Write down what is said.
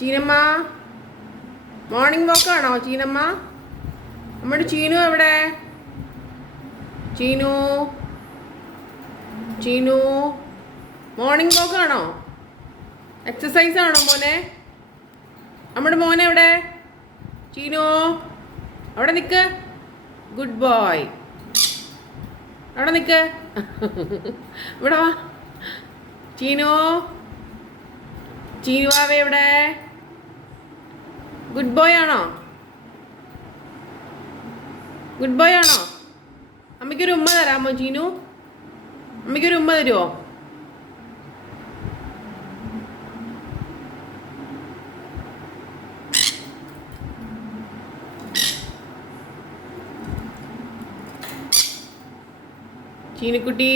ചീനമ്മ morning വാക്കാണോ ചീനമ്മ? നമ്മുടെ ചീനു എവിടെ? Cheenu Cheenu morning വാക്കാണോ? Exercise ആണോ മോനെ? നമ്മുടെ മോനെ എവിടെ? ചീനു അവിടെ നിൽക്ക്. Good boy. അവിടെ നിൽക്ക്. ഇവിടെ വാ. ചീനു ചീനു ആവേ എവിടെ? ഗുഡ് ബോയ് ആണോ? ഗുഡ് ബോയ് ആണോ? അമ്മയ്ക്കൊരു ഉമ്മ തരാമോ ചീനു? അമ്മയ്ക്കൊരു ഉമ്മ തരുമോ? ചീനുക്കുട്ടി